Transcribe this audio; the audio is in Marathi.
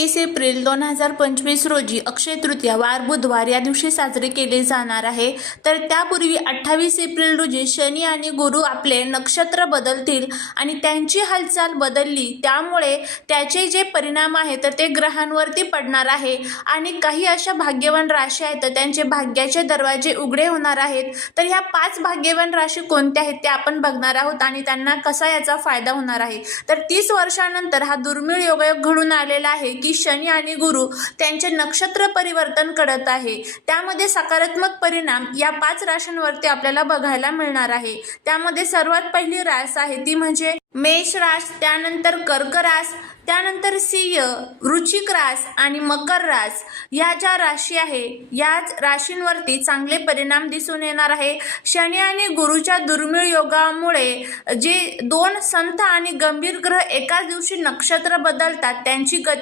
30 एप्रिल 2025 रोजी अक्षय तृतीया वार बुधवार या दिवशी साजरे केले जाणार आहे। तर त्यापूर्वी 28 एप्रिल रोजी शनी आणि गुरु आपले नक्षत्र बदलतील आणि त्यांची हालचाल बदलली त्यामुळे त्याचे जे परिणाम आहेत तर ते ग्रहांवरती पडणार आहे आणि काही अशा भाग्यवान राशी आहेत तर त्यांचे भाग्याचे दरवाजे उघडे होणार आहेत। तर ह्या 5 भाग्यवान राशी कोणत्या आहेत ते आपण बघणार आहोत आणि त्यांना कसा याचा फायदा होणार आहे। तर 30 वर्षानंतर हा दुर्मिळ योगायोग घडून आलेला आहे की शनी आणि गुरु त्यांचे नक्षत्र परिवर्तन करत आहे। त्यामध्ये सकारात्मक परिणाम या 5 राशींवरती आपल्याला बघायला मिळणार आहे। त्यामध्ये सर्वात पहिली रास आहे ती म्हणजे मेष रास, त्यानंतर कर्क रास, त्यानंतर सिंह, वृश्चिक रास आणि मकर रास या ज्या राशी आहे या राशींवरती चांगले परिणाम दिसून येणार आहे। शनी आणि गुरुच्या दुर्मिळ योगामुळे जे 2 संत आणि गंभीर ग्रह एकाच दिवशी नक्षत्र बदलतात त्यांची गती